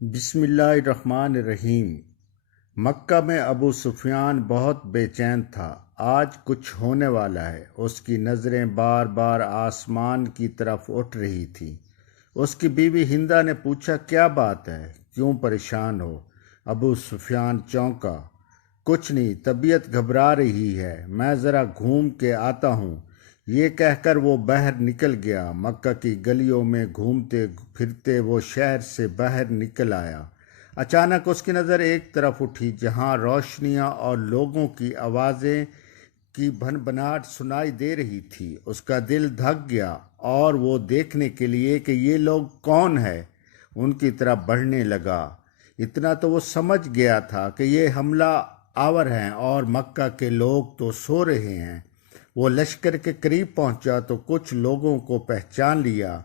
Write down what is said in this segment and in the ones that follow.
بسم اللہ الرحمن الرحیم۔ مکہ میں ابو سفیان بہت بے چین تھا۔ آج کچھ ہونے والا ہے۔ اس کی نظریں بار بار آسمان کی طرف اٹھ رہی تھیں۔ اس کی بیوی ہندا نے پوچھا، کیا بات ہے؟ کیوں پریشان ہو؟ ابو سفیان چونکا۔ کچھ نہیں، طبیعت گھبرا رہی ہے، میں ذرا گھوم کے آتا ہوں۔ یہ کہہ کر وہ باہر نکل گیا۔ مکہ کی گلیوں میں گھومتے پھرتے وہ شہر سے باہر نکل آیا۔ اچانک اس کی نظر ایک طرف اٹھی جہاں روشنیاں اور لوگوں کی آوازیں کی بھنبھناہٹ سنائی دے رہی تھی۔ اس کا دل دھک گیا اور وہ دیکھنے کے لیے کہ یہ لوگ کون ہیں ان کی طرف بڑھنے لگا۔ اتنا تو وہ سمجھ گیا تھا کہ یہ حملہ آور ہیں اور مکہ کے لوگ تو سو رہے ہیں۔ وہ لشکر کے قریب پہنچا تو کچھ لوگوں کو پہچان لیا۔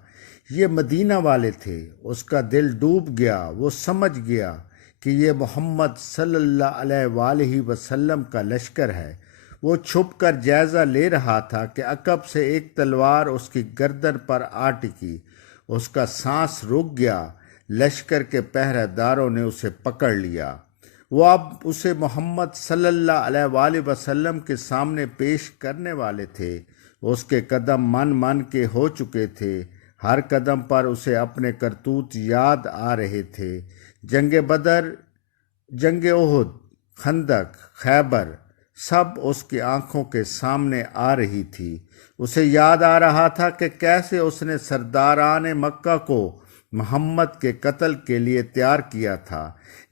یہ مدینہ والے تھے۔ اس کا دل ڈوب گیا۔ وہ سمجھ گیا کہ یہ محمد صلی اللہ علیہ وآلہ وسلم کا لشکر ہے۔ وہ چھپ کر جائزہ لے رہا تھا کہ عقب سے ایک تلوار اس کی گردن پر آ ٹکی۔ اس کا سانس رک گیا۔ لشکر کے پہرہ داروں نے اسے پکڑ لیا۔ وہ اب اسے محمد صلی اللہ علیہ وآلہ وسلم کے سامنے پیش کرنے والے تھے۔ اس کے قدم من من کے ہو چکے تھے۔ ہر قدم پر اسے اپنے کرتوت یاد آ رہے تھے۔ جنگ بدر، جنگ احد، خندق، خیبر، سب اس کی آنکھوں کے سامنے آ رہی تھی۔ اسے یاد آ رہا تھا کہ کیسے اس نے سرداران مکہ کو محمد کے قتل کے لیے تیار کیا تھا،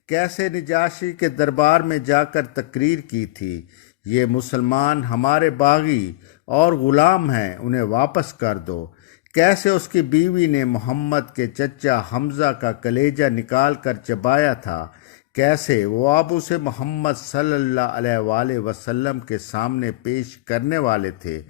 کیسے نجاشی کے دربار میں جا کر تقریر کی تھی، یہ مسلمان ہمارے باغی اور غلام ہیں، انہیں واپس کر دو۔ کیسے اس کی بیوی نے محمد کے چچا حمزہ کا کلیجہ نکال کر چبایا تھا، کیسے وہ اب اسے محمد صلی اللہ علیہ وآلہ وسلم کے سامنے پیش کرنے والے تھے۔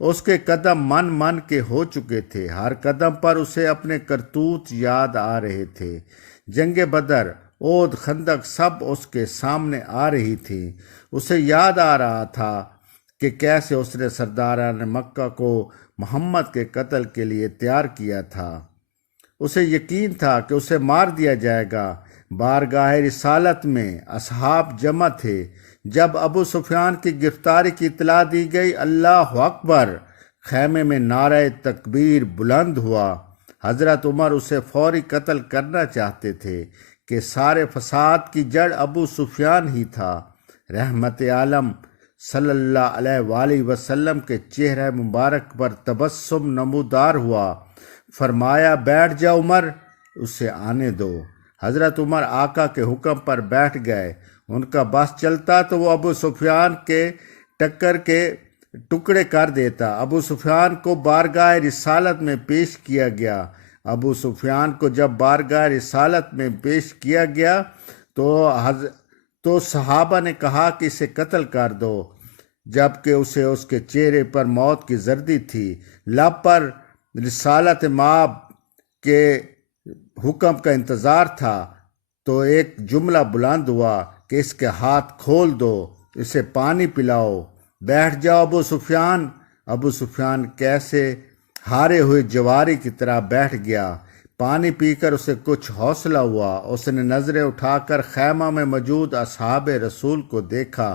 اس کے قدم من من کے ہو چکے تھے۔ ہر قدم پر اسے اپنے کرتوت یاد آ رہے تھے۔ جنگ بدر، احد، خندق سب اس کے سامنے آ رہی تھی۔ اسے یاد آ رہا تھا کہ کیسے اس نے سرداران مکہ کو محمد کے قتل کے لیے تیار کیا تھا۔ اسے یقین تھا کہ اسے مار دیا جائے گا۔ بارگاہ رسالت میں اصحاب جمع تھے۔ جب ابو سفیان کی گرفتاری کی اطلاع دی گئی، اللہ اکبر، خیمے میں نعرہ تکبیر بلند ہوا۔ حضرت عمر اسے فوری قتل کرنا چاہتے تھے کہ سارے فساد کی جڑ ابو سفیان ہی تھا۔ رحمت عالم صلی اللہ علیہ وآلہ وسلم کے چہرہ مبارک پر تبسم نمودار ہوا۔ فرمایا، بیٹھ جا عمر، اسے آنے دو۔ حضرت عمر آقا کے حکم پر بیٹھ گئے۔ ان کا بس چلتا تو وہ ابو سفیان کے ٹکر کے ٹکڑے کر دیتا۔ ابو سفیان کو بارگاہ رسالت میں پیش کیا گیا۔ ابو سفیان کو جب بارگاہ رسالت میں پیش کیا گیا تو صحابہ نے کہا کہ اسے قتل کر دو، جبکہ اسے اس کے چہرے پر موت کی زردی تھی۔ لب پر رسالت مآب کے حکم کا انتظار تھا تو ایک جملہ بلند ہوا کہ اس کے ہاتھ کھول دو، اسے پانی پلاؤ، بیٹھ جاؤ ابو سفیان۔ ابو سفیان کیسے ہارے ہوئے جواری کی طرح بیٹھ گیا۔ پانی پی کر اسے کچھ حوصلہ ہوا۔ اس نے نظریں اٹھا کر خیمہ میں موجود اصحاب رسول کو دیکھا۔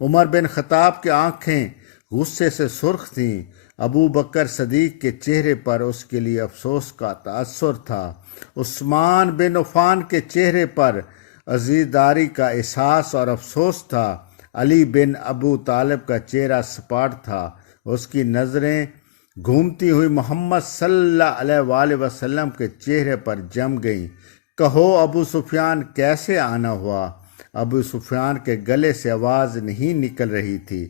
عمر بن خطاب کی آنکھیں غصے سے سرخ تھیں۔ ابو بکر صدیق کے چہرے پر اس کے لیے افسوس کا تاثر تھا۔ عثمان بن عفان کے چہرے پر عزیزداری کا احساس اور افسوس تھا۔ علی بن ابو طالب کا چہرہ سپاٹ تھا۔ اس کی نظریں گھومتی ہوئی محمد صلی اللہ علیہ وآلہ وسلم کے چہرے پر جم گئیں۔ کہو ابو سفیان، کیسے آنا ہوا؟ ابو سفیان کے گلے سے آواز نہیں نکل رہی تھی۔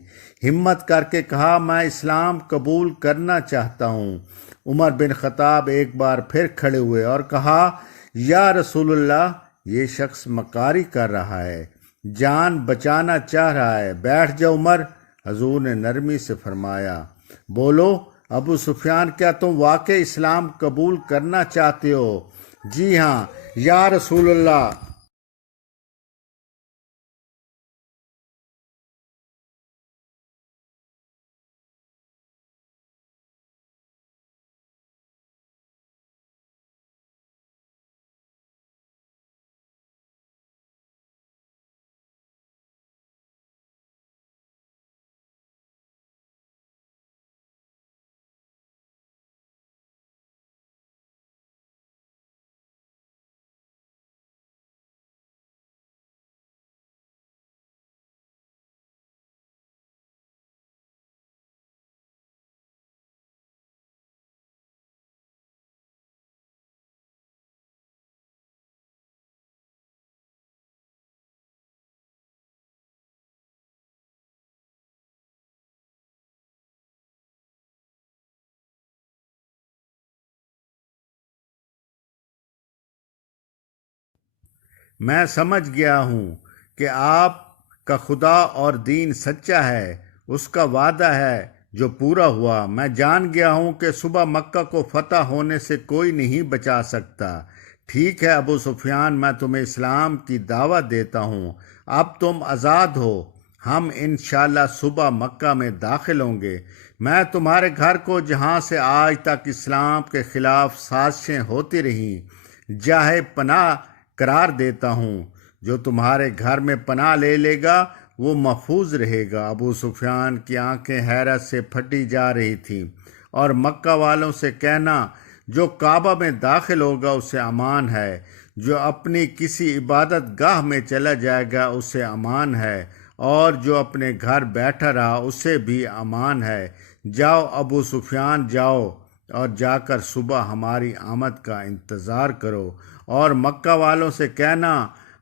ہمت کر کے کہا، میں اسلام قبول کرنا چاہتا ہوں۔ عمر بن خطاب ایک بار پھر کھڑے ہوئے اور کہا، یا رسول اللہ، یہ شخص مکاری کر رہا ہے، جان بچانا چاہ رہا ہے، بیٹھ جاؤ عمر۔ حضور نے نرمی سے فرمایا، بولو ابو سفیان، کیا تم واقعی اسلام قبول کرنا چاہتے ہو؟ جی ہاں یا رسول اللہ۔ میں سمجھ گیا ہوں کہ آپ کا خدا اور دین سچا ہے، اس کا وعدہ ہے جو پورا ہوا۔ میں جان گیا ہوں کہ صبح مکہ کو فتح ہونے سے کوئی نہیں بچا سکتا۔ ٹھیک ہے ابو سفیان، میں تمہیں اسلام کی دعوت دیتا ہوں، اب تم آزاد ہو، ہم انشاءاللہ صبح مکہ میں داخل ہوں گے۔ میں تمہارے گھر کو جہاں سے آج تک اسلام کے خلاف سازشیں ہوتی رہیں جاہ پناہ قرار دیتا ہوں۔ جو تمہارے گھر میں پناہ لے لے گا وہ محفوظ رہے گا۔ ابو سفیان کی آنکھیں حیرت سے پھٹی جا رہی تھیں، اور مکہ والوں سے کہنا جو کعبہ میں داخل ہوگا اسے امان ہے، جو اپنی کسی عبادت گاہ میں چلا جائے گا اسے امان ہے، اور جو اپنے گھر بیٹھا رہا اسے بھی امان ہے۔ جاؤ ابو سفیان، جاؤ اور جا کر صبح ہماری آمد کا انتظار کرو، اور مکہ والوں سے کہنا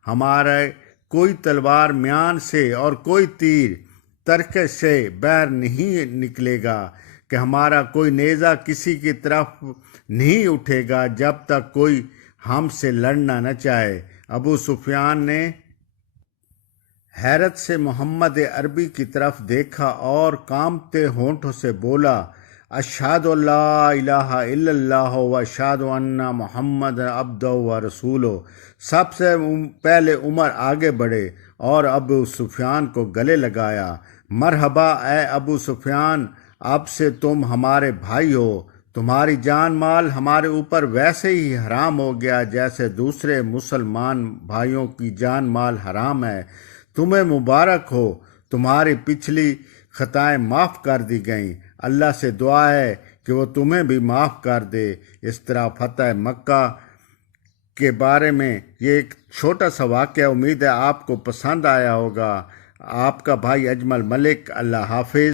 ہمارے کوئی تلوار میان سے اور کوئی تیر ترکش سے باہر نہیں نکلے گا، کہ ہمارا کوئی نیزہ کسی کی طرف نہیں اٹھے گا جب تک کوئی ہم سے لڑنا نہ چاہے۔ ابو سفیان نے حیرت سے محمد عربی کی طرف دیکھا اور کانپتے ہونٹوں سے بولا، اشہد ان لا الہ الا اللہ و اشہد ان محمد عبدہ و رسولہ۔ سب سے پہلے عمر آگے بڑھے اور ابو سفیان کو گلے لگایا۔ مرحبا اے ابو سفیان، اب سے تم ہمارے بھائی ہو، تمہاری جان مال ہمارے اوپر ویسے ہی حرام ہو گیا جیسے دوسرے مسلمان بھائیوں کی جان مال حرام ہے۔ تمہیں مبارک ہو، تمہاری پچھلی خطائیں معاف کر دی گئیں، اللہ سے دعا ہے کہ وہ تمہیں بھی معاف کر دے۔ اس طرح فتح مکہ کے بارے میں یہ ایک چھوٹا سا واقعہ، امید ہے آپ کو پسند آیا ہوگا۔ آپ کا بھائی اجمل ملک، اللہ حافظ۔